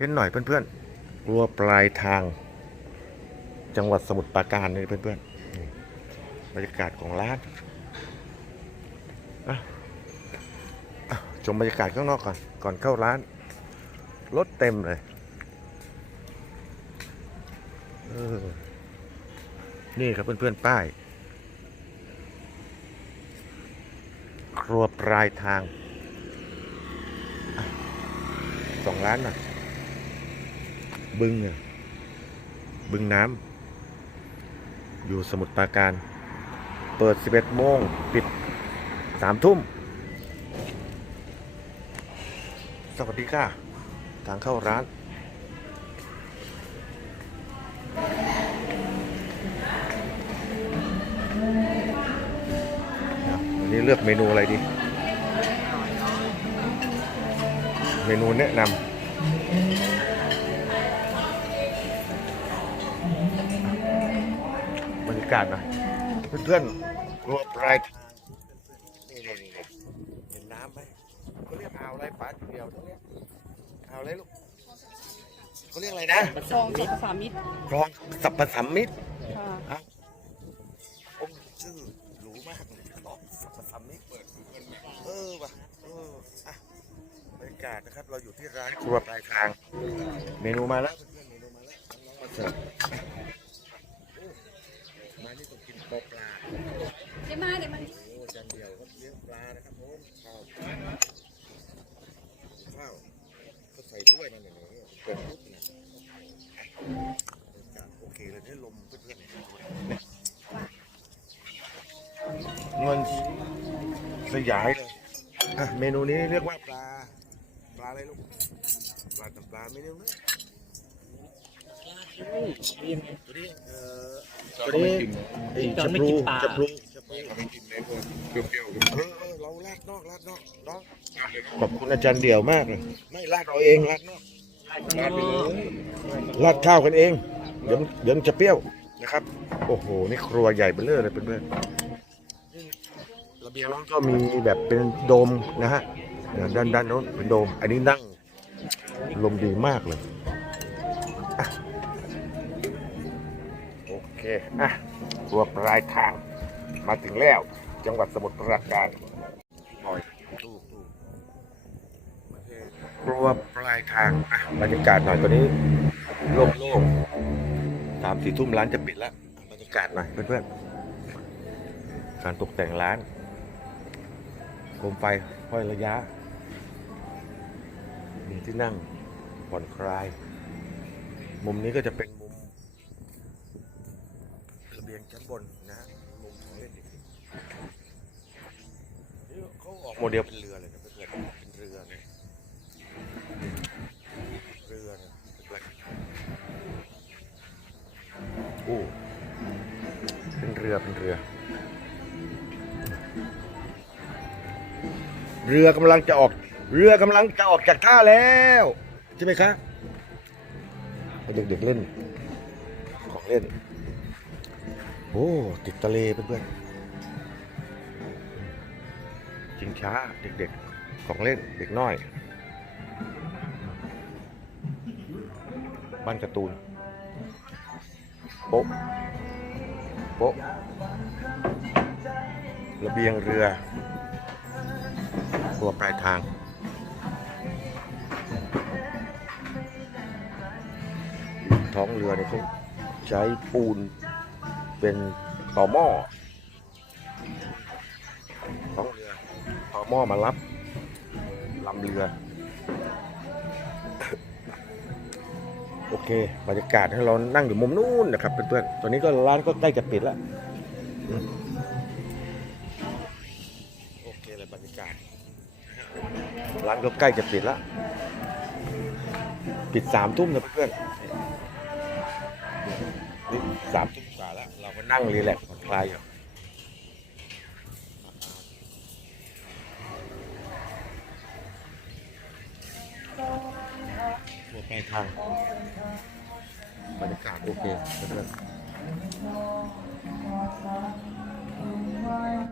เล่นหน่อยเพื่อนๆกลัวปลายทาง จังหวัดสมุทรปราการนี่เพื่อนๆบรรยากาศของร้านชมบรรยากาศข้างนอกก่อน ก่อนเข้าร้าน รถเต็มเลยนี่ครับเพื่อนๆ ป้าย ครัวปลายทางสองร้านน่ะ บึงอะบึงน้ำอยู่สมุทรปราการ เปิด 11โมงปิด3ทุ่ม สวัสดีค่ะ ทางเข้าร้าน วันนี้เลือกเมนูอะไรดี เมนูแนะนำ บรรยากาศหน่อยเพื่อนๆรัวปลายทางนี่นี่นี่เห็นน้ำไหมเขาเรียกอ่าวอะไรป๋าเดียวตรงเนี้ยอ่าวอะไรลูกเขาเรียกอะไรนะซองสรรพสามิตรคลองสัพพสัมมิตรค่ะโอ้ชื่อหรูมากเลยคลองสัพพสัมมิตรเปิดดูกันเออว่ะเอออะบรรยากาศนะครับ เราอยู่ที่ร้านครัวปลายทาง เมนูมาแล้วเพื่อนๆเมนูมาแล้วน้องๆมาเสิร์ฟโอ้มานี่ ตกปลาเดี๋ยวมาเดี๋ยวมันโอ้จานเดียวครับเลี้ยงปลานะครับผมข้าวข้าวก็ใส่ถ้วยนั่นเองเกินปุ๊บนะบรรยากาศโอเคเลยได้ลมเพื่อนๆเนี่ยเงินสยายเลยอะเมนูนี้เรียกว่าปลา ปลาอะไรลูก ปลาตำปลาเมนูนี้ ตัวนี้เอ่อตัวนี้ไอ้จับรูจับรูจับรูไม่กินในพวกเปรี้ยวๆเออเออเราลาดนอกลาดนอกน้องขอบคุณอาจารย์เดี่ยวมากเลยไม่ลาดเราเองลาดนอกราดไปเลยลาดข้าวกันเอง เดี๋ยวเดี๋ยวมันจะเปรี้ยวนะครับ โอ้โห นี่ครัวใหญ่เบ้อเร่อเลยเพื่อนๆระเบียงน้องก็มีแบบเป็นโดมนะฮะเนี่ยด้านด้านโน้นเป็นโดม อันนี้นั่งลมดีมากเลย อเคอะครัวปลายทางมาถึงแล้ว จังหวัดสมุทรปราการหน่อยตู้ตู้ครัวปลายทางอะบรรยากาศหน่อยตอนนี้ โล่งๆสามสี่ทุ่มร้านจะปิดแล้วบรรยากาศหน่อยเพื่อนๆการตกแต่งร้านโคมไฟห้อยระยะมีที่นั่งผ่อนคลาย มุมนี้ก็จะเป็น บียงชั้นบนนะฮะมุมของเล่นเด็กๆนี่เขาออกโมเดลเป็นเรือเลยนะเพื่อนๆเป็นเรือเนี่ยเรือเนี่ยเล็กๆโอ้เป็นเรือเป็นเรือ เรือกำลังจะออก เรือกำลังจะออกจากท่าแล้วใช่ไหมครับให้เด็กๆเล่นของเล่น โอ้ติดทะเลเพื่อนๆจิงช้าเด็กๆ ของเล่นเด็กน้อย บ้านการ์ตูน โป๊ะ โป๊ะ ระเบียงเรือตัวปลายทางท้องเรือเนี่ยเขาใช้ปูน เป็นต่อหม้อท้องเรือต่อหม้อมารับลำเรือ โอเคบรรยากาศให้เรานั่งอยู่มุมนู้นนะครับเพื่อนๆตอนนี้ก็ร้านก็ใกล้จะปิดแล้วโอเคเลยบรรยากาศร้านก็ใกล้จะปิดแล้วปิดสามทุ่มนะเพื่อนสามทุ่ม นั่งรีแลกซ์ผ่อนคลายอยู่ตัวไปทางบรรยากาศโอเคเพื่อน